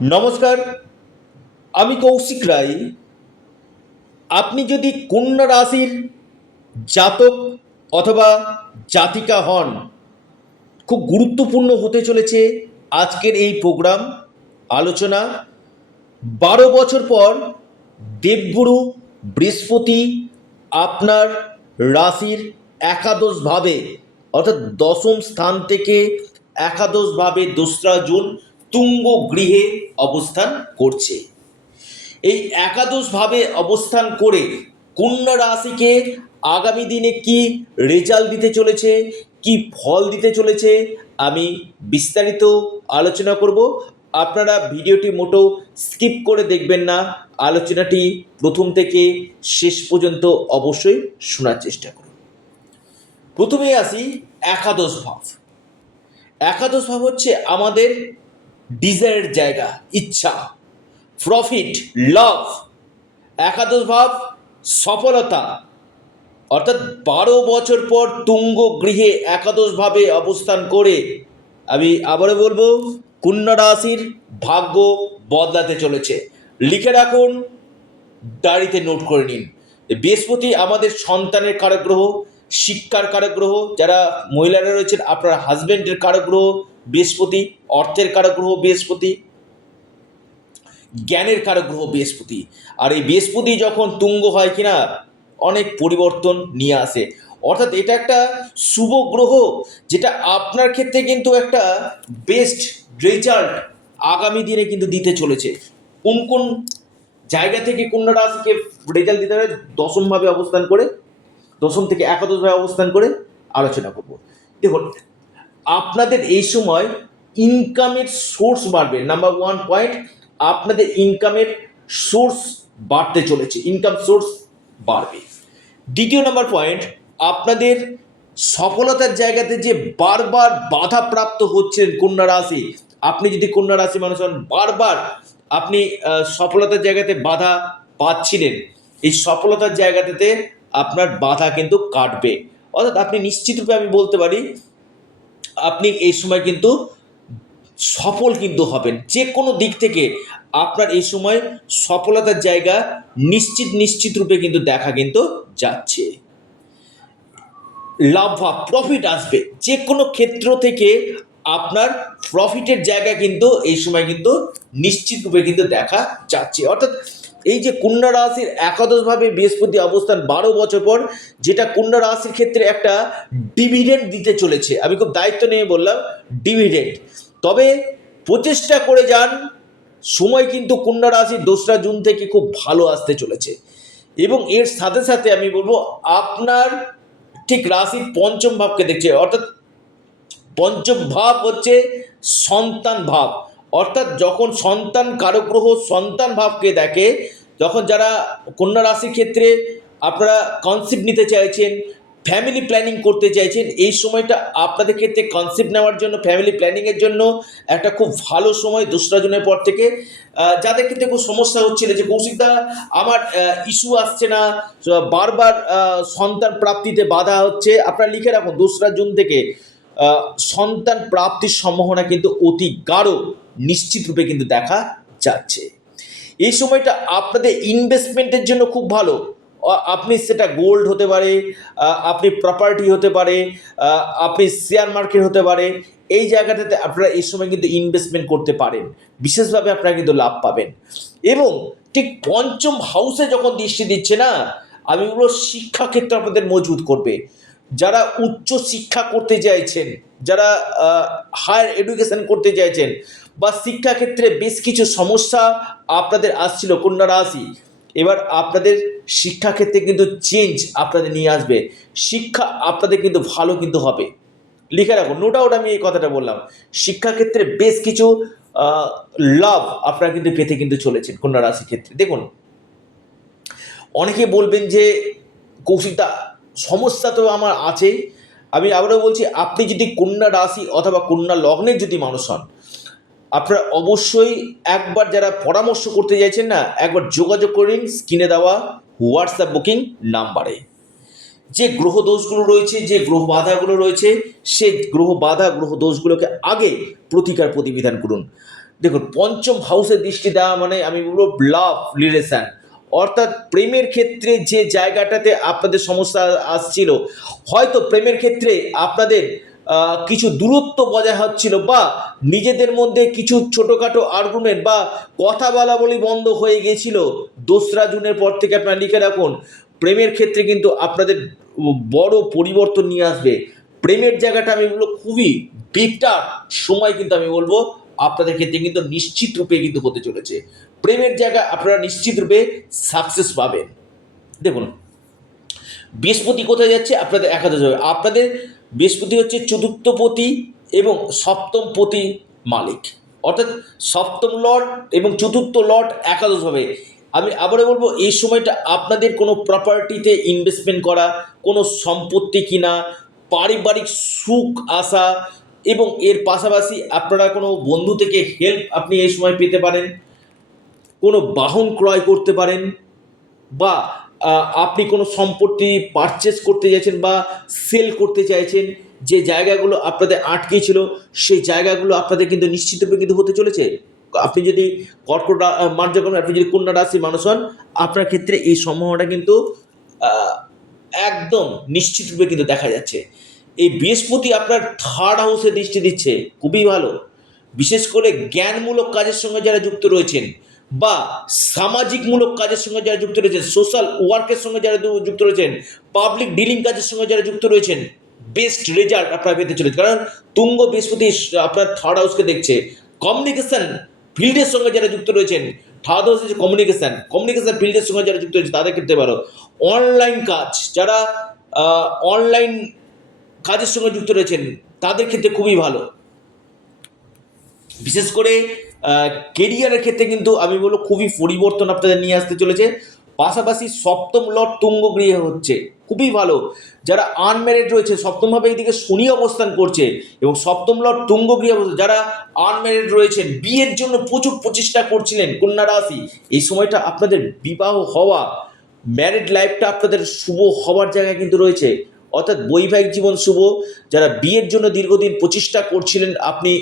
নমস্কার, আমি কৌশিক রায়। আপনি যদি কন্যা রাশির জাতক অথবা জাতিকা হন, খুব গুরুত্বপূর্ণ হতে চলেছে আজকের এই প্রোগ্রাম আলোচনা। 12 বছর পর দেবগুরু বৃহস্পতি আপনার রাশির একাদশভাবে অর্থাৎ দশম স্থান থেকে একাদশভাবে 2রা জুন তুঙ্গ গৃহে অবস্থান করছে। এই একাদশভাবে অবস্থান করে কন্যা রাশিকে আগামী দিনে কি রেজাল্ট দিতে চলেছে, কি ফল দিতে চলেছে, আমি বিস্তারিত আলোচনা করব। আপনারা ভিডিওটি মোটেও স্কিপ করে দেখবেন না, আলোচনাটি প্রথম থেকে শেষ পর্যন্ত অবশ্যই শোনার চেষ্টা করুন। প্রথমেই আসি একাদশ ভাব। একাদশ ভাব হচ্ছে আমাদের ডিজায়ারের জায়গা, ইচ্ছা, প্রফিট, লাভ। একাদশ ভাব সফলতা, অর্থাৎ 12 বছর পর তুঙ্গ গৃহে একাদশভাবে অবস্থান করে আমি আবারও বলবো কন্যা রাশির ভাগ্য বদলাতে চলেছে। লিখে রাখুন, ডায়েরিতে নোট করে নিন। বৃহস্পতি আমাদের সন্তানের কারক গ্রহ, শিক্ষার কারক গ্রহ। যারা মহিলারা রয়েছেন আপনার হাজব্যান্ডের কারক গ্রহ বৃহস্পতি, অর্থের কারক গ্রহ বৃহস্পতি, জ্ঞানের কারক গ্রহ বৃহস্পতি। আর এই বৃহস্পতি যখন তুঙ্গ হয় কিনা অনেক পরিবর্তন নিয়ে আসে, অর্থাৎ এটা একটা শুভ গ্রহ, যেটা আপনার ক্ষেত্রে কিন্তু একটা বেস্ট রেজাল্ট আগামী দিনে কিন্তু দিতে চলেছে। কোন কোন জায়গা থেকে কন্যা রাশিকে রেজাল্ট দিতে হবে দশমভাবে অবস্থান করে, দশম থেকে একাদশভাবে অবস্থান করে আলোচনা করব। দেখুন, আপনাদের এই সময় ইনকামের সোর্স বাড়বে। নাম্বার 1 পয়েন্ট, আপনাদের ইনকামের সোর্স বাড়তে চলেছে, ইনকাম সোর্স বাড়বে। দ্বিতীয় নাম্বার পয়েন্ট, আপনাদের সফলতার জায়গাতে যে বারবার বাধা প্রাপ্ত হচ্ছেন কন্যা রাশি, আপনি যদি কন্যা রাশি মানুষ হন, বারবার আপনি সফলতার জায়গাতে বাধা পাচ্ছিলেন, এই সফলতার জায়গাটাতে আপনার বাধা কিন্তু কাটবে। অর্থাৎ আপনি নিশ্চিতরূপে আমি বলতে পারি আপনি এই সময় কিন্তু সফল কিন্তু হবেন যে কোনো দিক থেকে। আপনার এই সময় সফলতার জায়গা নিশ্চিত রূপে কিন্তু দেখা কিন্তু যাচ্ছে। লাভ বা প্রফিট আসবে যে কোনো ক্ষেত্র থেকে, আপনার প্রফিটের জায়গা কিন্তু এই সময় কিন্তু নিশ্চিত রূপে কিন্তু দেখা যাচ্ছে। অর্থাৎ এই যে কন্যা রাশির একাদশভাবে বৃহস্পতি অবস্থান 12 বছর পর, যেটা কন্যা রাশির ক্ষেত্রে একটা ডিভিডেন্ড দিতে চলেছে। আমি খুব দায়িত্ব নিয়ে বললাম ডিভিডেন্ড। তবে প্রচেষ্টা করে যান, সময় কিন্তু কন্যা রাশির 2রা জুন থেকে খুব ভালো আসতে চলেছে। এবং এর সাথে সাথে আমি বলবো আপনার ঠিক রাশির পঞ্চম ভাবকে দেখছে, অর্থাৎ পঞ্চম ভাব হচ্ছে সন্তান ভাব। অর্থাৎ যখন সন্তান কারক গ্রহ সন্তান ভাবকে দেখে, যখন যারা কন্যা রাশির ক্ষেত্রে আপনারা কনসেপ্ট নিতে চাইছেন, ফ্যামিলি প্ল্যানিং করতে চাইছেন, এই সময়টা আপনাদের ক্ষেত্রে কনসেপ্ট নেওয়ার জন্য, ফ্যামিলি প্ল্যানিংয়ের জন্য একটা খুব ভালো সময় 2রা জুনের পর থেকে। যাদের ক্ষেত্রে খুব সমস্যা হচ্ছিল যে কৌশিকদা আমার ইস্যু আসছে না, বারবার সন্তান প্রাপ্তিতে বাধা হচ্ছে, আপনারা লিখে রাখুন 2রা জুন থেকে সন্তান প্রাপ্তির সম্ভাবনা কিন্তু অতি গাঢ় নিশ্চিত রূপে কিন্তু দেখা যাচ্ছে। এই সময়টা আপনাদের ইনভেস্টমেন্টের জন্য খুব ভালো। আপনি সেটা গোল্ড হতে পারে, আপনি প্রপার্টি হতে পারে, আপনি শেয়ার মার্কেট হতে পারে, এই জায়গাটাতে আপনারা এই সময় কিন্তু ইনভেস্টমেন্ট করতে পারেন, বিশেষভাবে আপনারা কিন্তু লাভ পাবেন। এবং ঠিক পঞ্চম হাউসে যখন দৃষ্টি দিচ্ছে না, আমি বলবো শিক্ষাক্ষেত্রে আপনাদের মজবুত করবে। যারা উচ্চ শিক্ষা করতে চাইছেন, যারা হায়ার এডুকেশন করতে চাইছেন, বা শিক্ষাক্ষেত্রে বেশ কিছু সমস্যা আপনাদের আসছিল কন্যা রাশি, এবার আপনাদের শিক্ষাক্ষেত্রে কিন্তু চেঞ্জ আপনাদের নিয়ে আসবে। শিক্ষা আপনাদের কিন্তু ভালো কিন্তু হবে, লিখে রাখুন, নো ডাউট আমি এই কথাটা বললাম। শিক্ষাক্ষেত্রে বেশ কিছু লাভ আপনারা কিন্তু পেতে কিন্তু চলেছেন কন্যা রাশির ক্ষেত্রে। দেখুন, অনেকে বলবেন যে কৌশিকদা সমস্যা তো আমার আছে। আমি আবারও বলছি, আপনি যদি কন্যা রাশি অথবা কন্যা লগ্নের যদি মানুষ হন, আপনারা অবশ্যই একবার যারা পরামর্শ করতে চাইছেন না, একবার যোগাযোগ করেন স্ক্রিনে দেওয়া হোয়াটসঅ্যাপ বুকিং নাম্বারে। যে গ্রহ দোষগুলো রয়েছে, যে গ্রহ বাধাগুলো রয়েছে, সে গ্রহ বাধা গ্রহ দোষগুলোকে আগে প্রতিকার প্রতিবিধান করুন। দেখুন পঞ্চম হাউসের দৃষ্টি দেওয়া মানে আমি বলবো লাভ রিলেশন, অর্থাৎ প্রেমের ক্ষেত্রে যে জায়গাটাতে আপনাদের সমস্যা আসছিল, হয়তো প্রেমের ক্ষেত্রে আপনাদের কিছু দূরত্ব বজায় হচ্ছিল, বা নিজেদের মধ্যে কিছু ছোটোখাটো আর্গুমেন্ট বা কথা বলা বলি বন্ধ হয়ে গেছিল। 2রা জুনের পর থেকে আপনারা লিখে রাখুন, প্রেমের ক্ষেত্রে কিন্তু আপনাদের বড় পরিবর্তন নিয়ে আসবে। প্রেমের জায়গাটা আমি বলবো খুবই বেটার সময়, কিন্তু আমি বলবো আপনাদের ক্ষেত্রে কিন্তু নিশ্চিত রূপে কিন্তু হতে চলেছে। প্রেমের জায়গা আপনারা নিশ্চিত রূপে সাকসেস পাবেন। দেখুন বৃহস্পতি কোথায় যাচ্ছে, আপনাদের একাদশ হবে। আপনাদের বৃহস্পতি হচ্ছে চতুর্থপতি এবং সপ্তম পতি মালিক, অর্থাৎ সপ্তম লর্ড এবং চতুর্থ লর্ড একাদশ হবে। আমি আবারও বলবো এই সময়টা আপনাদের কোনো প্রপার্টিতে ইনভেস্টমেন্ট করা, কোনো সম্পত্তি কিনা, পারিবারিক সুখ আসা, এবং এর পাশাপাশি আপনারা কোনো বন্ধু থেকে হেল্প আপনি এই সময় পেতে পারেন, কোনো বাহন ক্রয় করতে পারেন, বা আপনি কোনো সম্পত্তি পারচেস করতে চাইছেন বা সেল করতে চাইছেন, যে জায়গাগুলো আপনাদের আটকে ছিল সেই জায়গাগুলো আপনাদের কিন্তু নিশ্চিতভাবে কিন্তু হতে চলেছে। আপনি যদি কর্কট মার্জ করেন, আপনি যদি কন্যা রাশির মানুষ হন, আপনার ক্ষেত্রে এই সম্ভাবনাটা কিন্তু আহ, একদম নিশ্চিতরূপে কিন্তু দেখা যাচ্ছে। এই বৃহস্পতি আপনার 3rd হাউসে দৃষ্টি দিচ্ছে, খুবই ভালো। বিশেষ করে জ্ঞানমূলক কাজের সঙ্গে যারা যুক্ত রয়েছেন, বা সামাজিকমূলক কাজের সঙ্গে যারা যুক্ত রয়েছেন, সোশ্যাল ওয়ার্কের সঙ্গে যারা যুক্ত রয়েছেন, পাবলিক ডিলিং কাজের সঙ্গে যারা যুক্ত রয়েছেন, বেস্ট রেজাল্ট আপনারা পেতে চলেছে। কারণ তুঙ্গ বৃহস্পতি আপনার 3rd হাউসকে দেখছে। কমিউনিকেশন ফিল্ডের সঙ্গে যারা যুক্ত রয়েছেন, 3rd হাউস হচ্ছে কমিউনিকেশন ফিল্ডের সঙ্গে যারা যুক্ত রয়েছে তাদের ক্ষেত্রে ভালো। অনলাইন কাজ, যারা অনলাইন কাজের সঙ্গে যুক্ত রয়েছেন তাদের ক্ষেত্রে খুবই ভালো। বিশেষ করে কেরিয়ারের ক্ষেত্রে কিন্তু আমি বলবো খুবই পরিবর্তন আপনাদের নিয়ে আসতে চলেছে। পাশাপাশি সপ্তম লর্ড তুঙ্গ গৃহে হচ্ছে, খুবই ভালো। যারা আনম্যারিড রয়েছে, সপ্তমভাবে এইদিকে শনি অবস্থান করছে, এবং সপ্তম লর্ড তুঙ্গ গৃহে অবস্থান, যারা আনম্যারিড রয়েছেন, বিয়ের জন্য প্রচুর প্রচেষ্টা করছিলেন কন্যা রাশি, এই সময়টা আপনাদের বিবাহ হওয়া, ম্যারিড লাইফটা আপনাদের শুভ হওয়ার জায়গায় কিন্তু রয়েছে, অর্থাৎ বৈবাহিক জীবন শুভ। যারা বিয়ের জন্য দীর্ঘদিন প্রচেষ্টা করছিলেন আপনি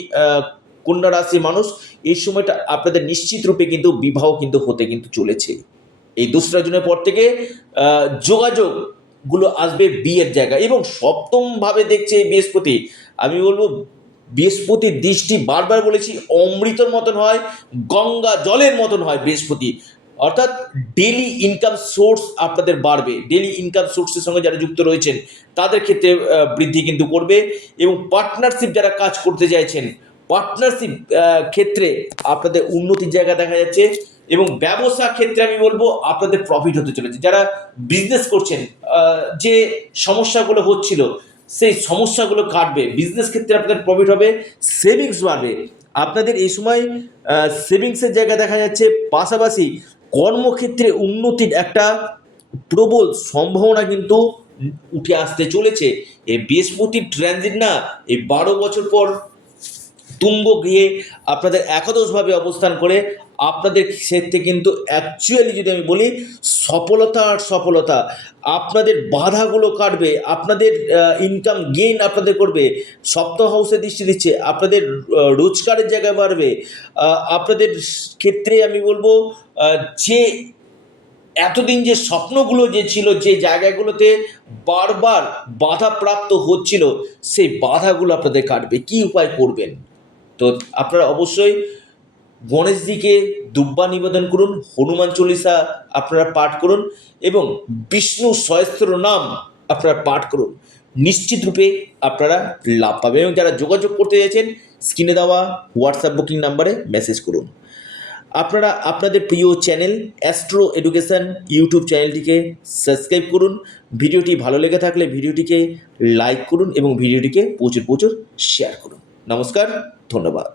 কন্যা রাশির মানুষ, এই সময়টা আপনাদের নিশ্চিত রূপে কিন্তু বিবাহ কিন্তু হতে কিন্তু চলেছে। এই 2রা জুনের পর থেকে যোগাযোগগুলো আসবে বিয়ের জায়গা, এবং সপ্তমভাবে দেখছে এই বৃহস্পতি। আমি বলবো বৃহস্পতির দৃষ্টি বারবার বলেছি অমৃতর মতন হয়, গঙ্গা জলের মতন হয় বৃহস্পতি, অর্থাৎ ডেলি ইনকাম সোর্স আপনাদের বাড়বে। ডেলি ইনকাম সোর্সের সঙ্গে যারা যুক্ত রয়েছেন তাদের ক্ষেত্রে বৃদ্ধি কিন্তু করবে, এবং পার্টনারশিপ যারা কাজ করতে চাইছেন, পার্টনারশিপ ক্ষেত্রে আপনাদের উন্নতির জায়গা দেখা যাচ্ছে, এবং ব্যবসা ক্ষেত্রে আমি বলবো আপনাদের প্রফিট হতে চলেছে। যারা বিজনেস করছেন, যে সমস্যাগুলো হচ্ছিল সেই সমস্যাগুলো কাটবে, বিজনেস ক্ষেত্রে আপনাদের প্রফিট হবে, সেভিংস বাড়বে আপনাদের এই সময়, সেভিংসের জায়গা দেখা যাচ্ছে। পাশাপাশি কর্মক্ষেত্রে উন্নতির একটা প্রবল সম্ভাবনা কিন্তু উঠে আসতে চলেছে। এই বৃহস্পতির ট্রানজিট না, এই 12 বছর পর তুঙ্গ গৃহে আপনাদের একাদশভাবে অবস্থান করে আপনাদের ক্ষেত্রে কিন্তু অ্যাকচুয়ালি যদি আমি বলি সফলতা আর সফলতা, আপনাদের বাধাগুলো কাটবে, আপনাদের ইনকাম গেইন আপনাদের করবে। সপ্তম হাউসে দৃষ্টি দিচ্ছে, আপনাদের রোজগারের জায়গায় বাড়বে। আপনাদের ক্ষেত্রে আমি বলবো যে এতদিন যে স্বপ্নগুলো যে ছিল, যে জায়গাগুলোতে বারবার বাধাপ্রাপ্ত হচ্ছিল, সেই বাধাগুলো আপনাদের কাটবে। কী উপায় করবেন? তো আপনারা অবশ্যই গণেশজিকে দুব্বা নিবেদন করুন, হনুমান চল্লিশা আপনারা পাঠ করুন, এবং বিষ্ণু সহস্র নাম আপনারা পাঠ করুন। নিশ্চিত রূপে আপনারা লাভ পাবেন। এবং যারা যোগাযোগ করতে চাইছেন স্ক্রিনে দেওয়া হোয়াটসঅ্যাপ বুকিং নাম্বারে মেসেজ করুন। আপনারা আপনাদের প্রিয় চ্যানেল অ্যাস্ট্রো এডুকেশন ইউটিউব চ্যানেলটিকে সাবস্ক্রাইব করুন। ভিডিওটি ভালো লেগে থাকলে ভিডিওটিকে লাইক করুন এবং ভিডিওটিকে প্রচুর শেয়ার করুন। নমস্কার, ধন্যবাদ।